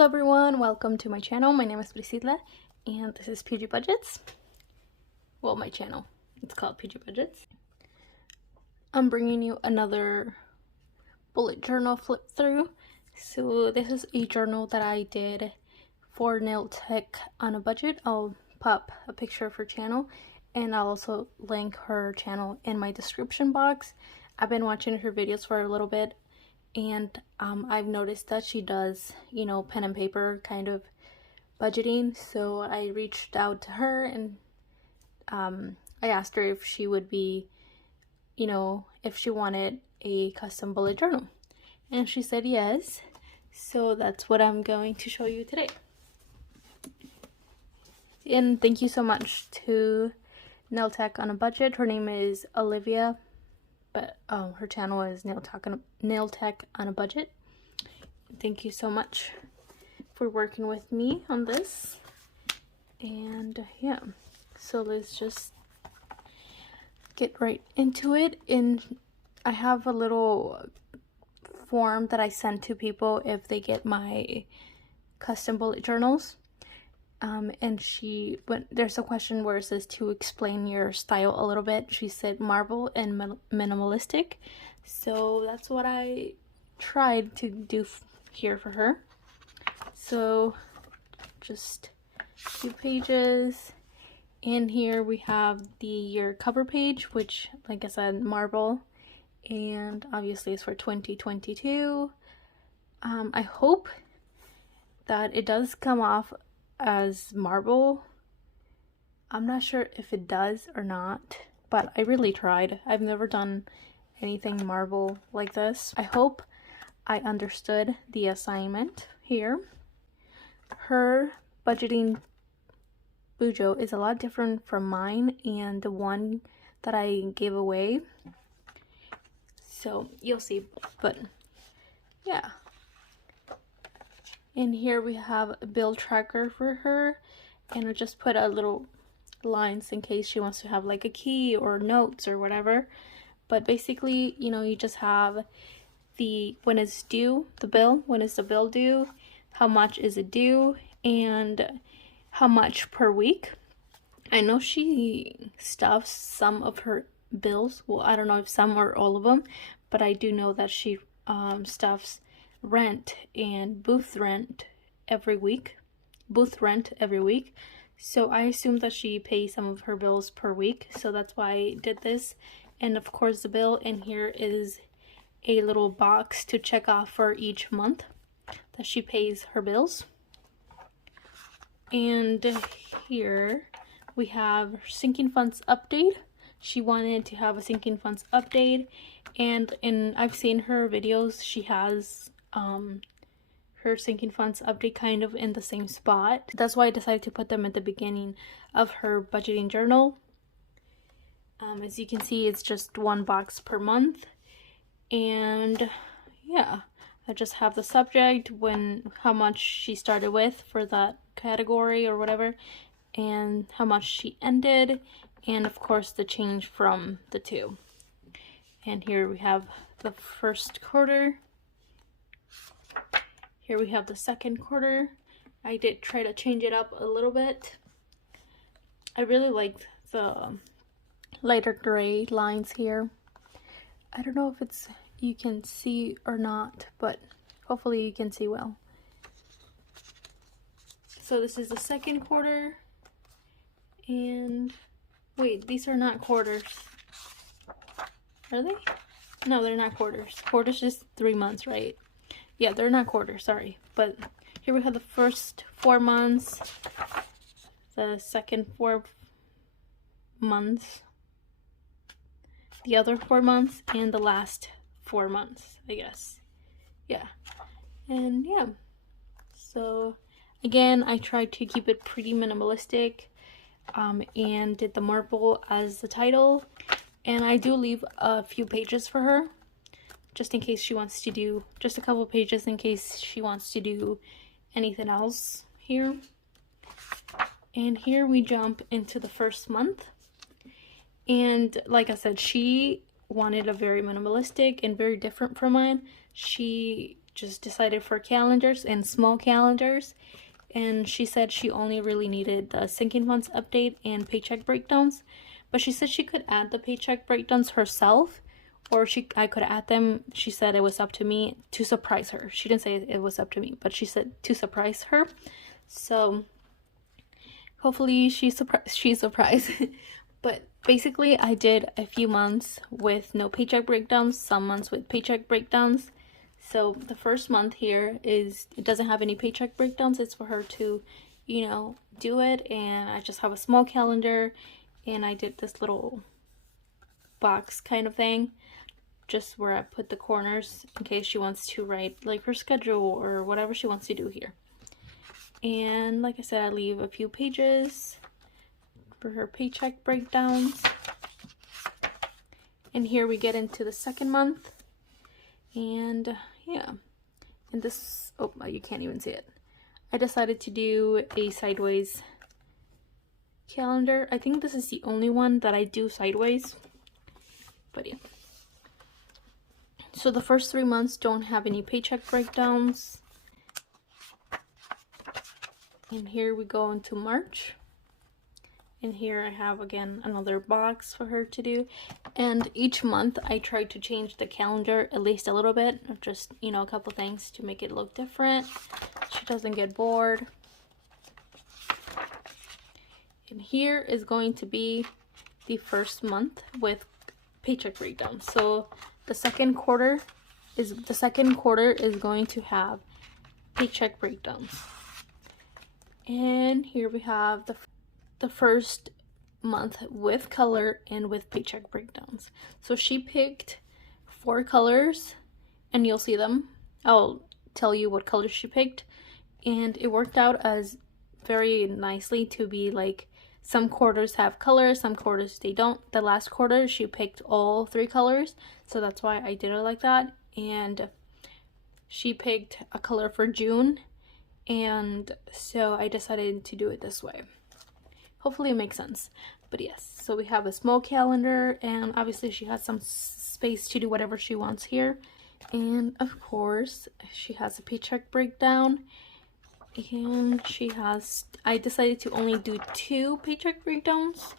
Hello everyone, welcome to my channel. My name is Priscilla and this is PG Budgets. Well, my channel. It's called PG Budgets. I'm bringing you another bullet journal flip through. So this is a journal that I did for Nail Tech on a budget. I'll pop a picture of her channel and I'll also link her channel in my description box. I've been watching her videos for a little bit, and I've noticed that she does, you know, pen and paper kind of budgeting. So I reached out to her and I asked her if she would be, you know, if she wanted a custom bullet journal, and she said yes. So that's what I'm going to show you today. And thank you so much to Nail Tech on a Budget. Her name is Olivia, but her channel is Nail Tech on a Budget. Thank you so much for working with me on this. And yeah, so let's just get right into it. And I have a little form that I send to people if they get my custom bullet journals. And there's a question where it says to explain your style a little bit. She said marble and minimalistic. So that's what I tried to do here for her. So just 2 pages. And here we have your cover page, which, like I said, marble. And obviously it's for 2022. I hope that it does come off as marble. I'm not sure if it does or not, but I really tried. I've never done anything marble like this. I hope I understood the assignment here. Her budgeting bujo is a lot different from mine and the one that I gave away, so you'll see. But yeah, and here we have a bill tracker for her, and I just put a little lines in case she wants to have like a key or notes or whatever. But basically, you know, you just have when it's due, the bill, when is the bill due, how much is it due, and how much per week. I know she stuffs some of her bills. Well, I don't know if some or all of them, but I do know that she stuffs rent and booth rent every week. So I assume that she pays some of her bills per week, so that's why I did this. And of course the bill, and here is a little box to check off for each month that she pays her bills. And here we have sinking funds update. She wanted to have a sinking funds update, and I've seen her videos, she has her sinking funds update kind of in the same spot. That's why I decided to put them at the beginning of her budgeting journal. As you can see, it's just 1 box per month. And yeah, I just have the subject, how much she started with for that category or whatever, and how much she ended, and of course the change from the 2. And here we have the first quarter. Here we have the second quarter. I did try to change it up a little bit. I really like the lighter gray lines here. I don't know if you can see or not, but hopefully you can see well. So this is the second quarter, and wait, these are not quarters. Are they? No, they're not quarters. Quarters is 3 months, right? Yeah, they're not quarters, sorry. But here we have the first 4 months, the second 4 months, the other 4 months, and the last 4 months, I guess. Yeah. And yeah, so again, I tried to keep it pretty minimalistic, and did the marble as the title. And I do leave a few pages for her, just in case she wants to do, just a couple pages in case she wants to do anything else here. And here we jump into the first month. And like I said, she wanted a very minimalistic and very different from mine. She just decided for calendars and small calendars, and she said she only really needed the sinking funds update and paycheck breakdowns, but she said she could add the paycheck breakdowns herself, or I could add them. She said it was up to me to surprise her. She didn't say it was up to me, but she said to surprise her. So hopefully she's surprised. But basically I did a few months with no paycheck breakdowns, some months with paycheck breakdowns. So the first month here it doesn't have any paycheck breakdowns. It's for her to, you know, do it. And I just have a small calendar, and I did this little box kind of thing, just where I put the corners in case she wants to write like her schedule or whatever she wants to do here. And like I said, I leave a few pages for her paycheck breakdowns. And here we get into the second month. And yeah, and this, oh, you can't even see it. I decided to do a sideways calendar. I think this is the only one that I do sideways, but yeah. So the first 3 months don't have any paycheck breakdowns. And here we go into March. And here I have again another box for her to do. And each month I try to change the calendar at least a little bit, or just, you know, a couple things to make it look different. She doesn't get bored. And here is going to be the first month with paycheck breakdown. So the second quarter is going to have paycheck breakdowns. And here we have the first month with color and with paycheck breakdowns. So she picked 4 colors, and you'll see them. I'll tell you what colors she picked, and it worked out as very nicely to be like some quarters have colors, some quarters they don't. The last quarter she picked all 3 colors, so that's why I did it like that. And she picked a color for June, and so I decided to do it this way. Hopefully it makes sense. But yes, so we have a small calendar, and obviously she has some space to do whatever she wants here. And of course she has a paycheck breakdown, and I decided to only do 2 paycheck breakdowns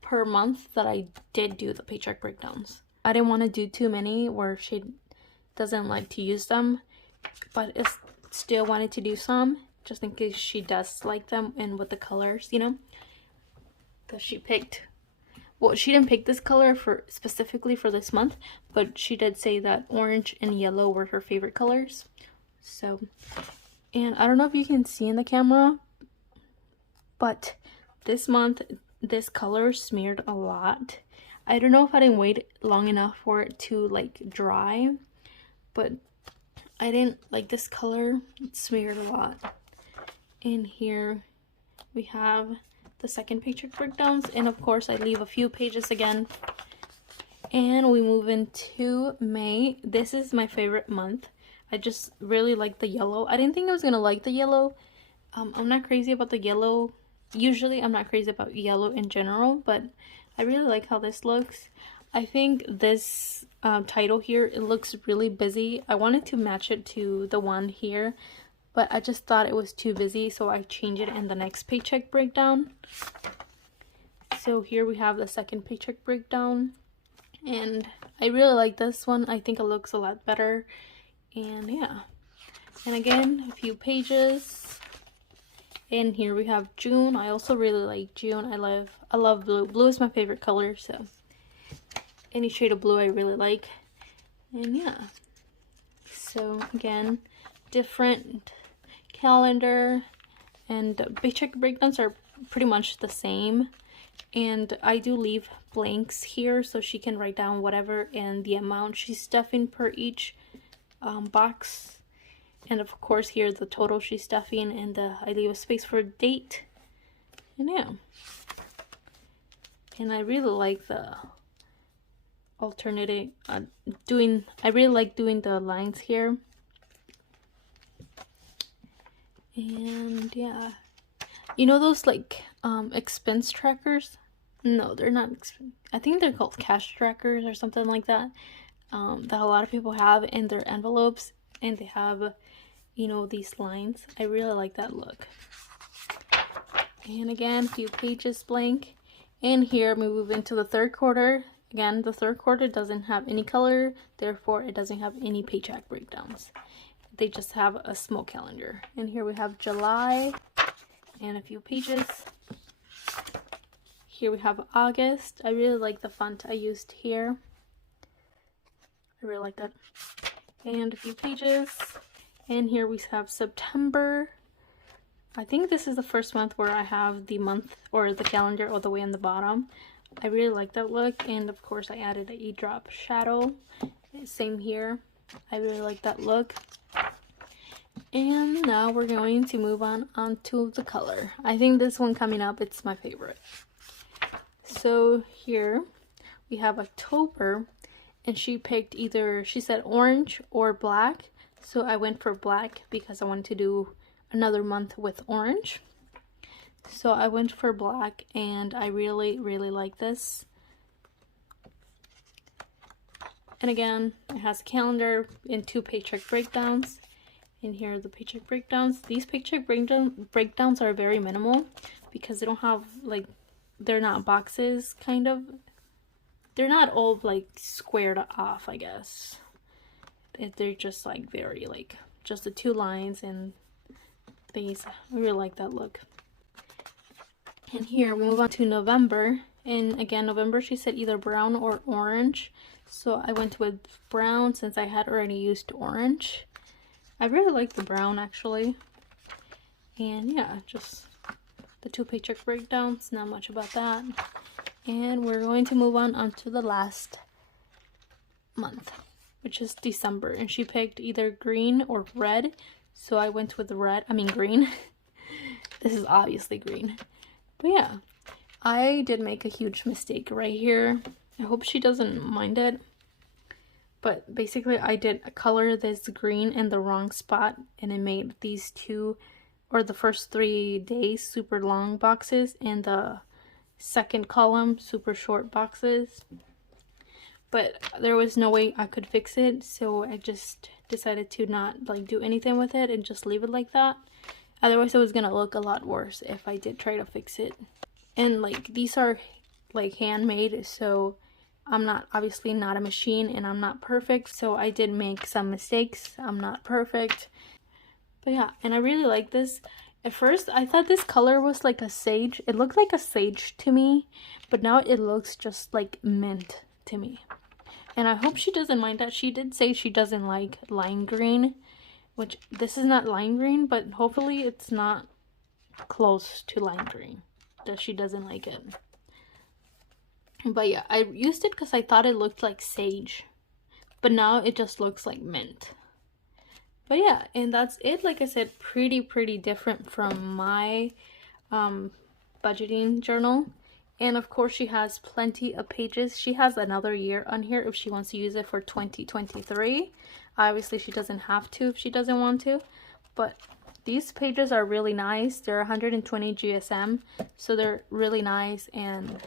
per month that I did do the paycheck breakdowns. I didn't want to do too many where she doesn't like to use them, but I still wanted to do some just in case she does like them, and with the colors, you know, that she picked. Well, she didn't pick this color specifically for this month, but she did say that orange and yellow were her favorite colors. So, and I don't know if you can see in the camera, but this month this color smeared a lot. I don't know if I didn't wait long enough for it to like dry, but I didn't like this color. It smeared a lot. And here we have the second paycheck breakdowns, and of course I leave a few pages again. And we move into May. This is my favorite month. I just really like the yellow. I didn't think I was gonna like the yellow. I'm not crazy about the yellow. Usually I'm not crazy about yellow in general, but I really like how this looks. I think this title here, it looks really busy. I wanted to match it to the one here, but I just thought it was too busy, so I changed it in the next paycheck breakdown. So here we have the second paycheck breakdown, and I really like this one. I think it looks a lot better. And yeah, and again, a few pages. And here we have June. I also really like June. I love blue. Blue is my favorite color, so any shade of blue I really like. And yeah, so again, different calendar, and paycheck breakdowns are pretty much the same. And I do leave blanks here so she can write down whatever and the amount she's stuffing per each box. And of course here the total she's stuffing, and I leave a space for a date. And yeah, and I really like the alternating I really like doing the lines here. And yeah, you know those like expense trackers? No, they're not. I think they're called cash trackers or something like that. that a lot of people have in their envelopes, and they have, you know, these lines. I really like that look. And again, a few pages blank. And here we move into the third quarter. Again, the third quarter doesn't have any color, therefore it doesn't have any paycheck breakdowns. They just have a small calendar. And here we have July and a few pages. Here we have August. I really like the font I used here. I really like that. And a few pages. And here we have September. I think this is the first month where I have the month or the calendar all the way on the bottom. I really like that look. And of course I added a drop shadow. Same here. I really like that look. And now we're going to move on to the color. I think this one coming up, it's my favorite. So here we have October, and she picked either, she said orange or black. So I went for black because I wanted to do another month with orange. So I went for black, and I really like this. And again, it has a calendar and 2 paycheck breakdowns. And here are the paycheck breakdowns. These paycheck breakdowns are very minimal because they don't have, like, they're not boxes, kind of. They're not all, like, squared off, I guess. They're just, like, very, like, just the 2 lines and these. I really like that look. And here we move on to November. And again, November, she said either brown or orange. So I went with brown since I had already used orange. I really like the brown, actually. And yeah, just the 2 paycheck breakdowns, not much about that. And we're going to move on to the last month, which is December. And she picked either green or red. So I went with green. This is obviously green. But yeah, I did make a huge mistake right here. I hope she doesn't mind it. But basically I did color this green in the wrong spot, and it made these 2, or the first 3 days, super long boxes, and the second column super short boxes. But there was no way I could fix it, so I just decided to not, like, do anything with it and just leave it like that. Otherwise it was gonna look a lot worse if I did try to fix it. And, like, these are, like, handmade, so I'm not, obviously not a machine, and I'm not perfect, so I did make some mistakes. I'm not perfect. But yeah, and I really like this. At first, I thought this color was like a sage. It looked like a sage to me, but now it looks just like mint to me. And I hope she doesn't mind that. She did say she doesn't like lime green, which this is not lime green, but hopefully it's not close to lime green, that she doesn't like it. But yeah, I used it because I thought it looked like sage, but now it just looks like mint. But yeah, and that's it. Like I said, pretty different from my budgeting journal. And of course she has plenty of pages. She has another year on here if she wants to use it for 2023. Obviously she doesn't have to if she doesn't want to, but these pages are really nice. They're 120 GSM, so they're really nice. And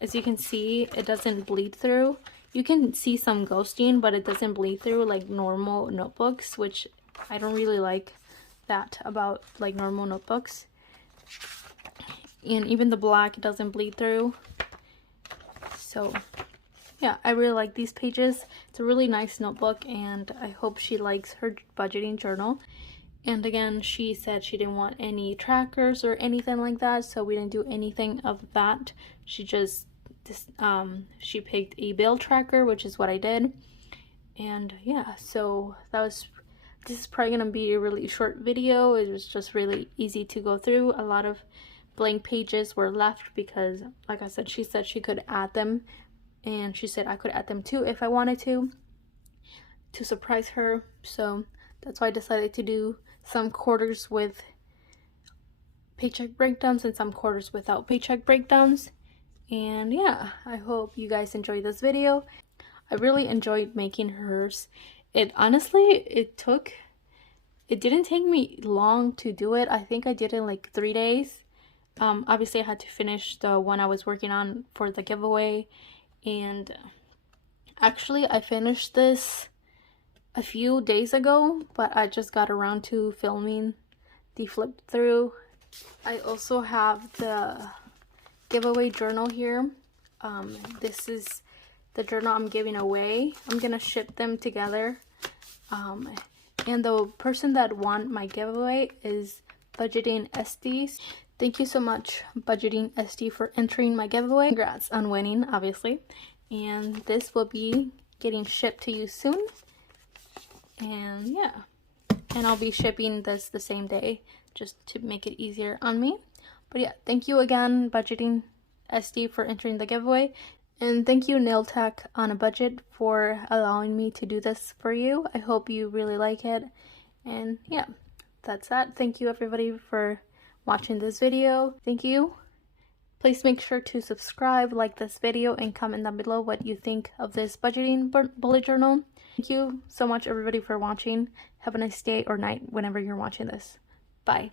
as you can see, it doesn't bleed through. You can see some ghosting, but it doesn't bleed through like normal notebooks, which I don't really like that about, like, normal notebooks. And even the black, it doesn't bleed through. So yeah, I really like these pages. It's a really nice notebook, and I hope she likes her budgeting journal. And again, she said she didn't want any trackers or anything like that, so we didn't do anything of that. She just she picked a bill tracker, which is what I did. And yeah, so this is probably gonna be a really short video. It was just really easy to go through. A lot of blank pages were left because, like I said, she said she could add them, and she said I could add them too if I wanted to surprise her. So that's why I decided to do some quarters with paycheck breakdowns and some quarters without paycheck breakdowns. And yeah, I hope you guys enjoyed this video. I really enjoyed making hers. It didn't take me long to do it. I think I did it in like 3 days. Obviously I had to finish the one I was working on for the giveaway, and Actually, I finished this a few days ago, but I just got around to filming the flip through. I also have the giveaway journal here. This is the journal I'm giving away. I'm gonna ship them together. And the person that won my giveaway is Budgeting SD. Thank you so much, Budgeting SD, for entering my giveaway. Congrats on winning, obviously. And this will be getting shipped to you soon. And yeah, and I'll be shipping this the same day just to make it easier on me. But yeah, thank you again, Budgeting SD, for entering the giveaway. And thank you, Nail Tech on a Budget, for allowing me to do this for you. I hope you really like it. And yeah, that's that. Thank you, everybody, for watching this video. Thank you. Please make sure to subscribe, like this video, and comment down below what you think of this budgeting bullet journal. Thank you so much, everybody, for watching. Have a nice day or night whenever you're watching this. Bye.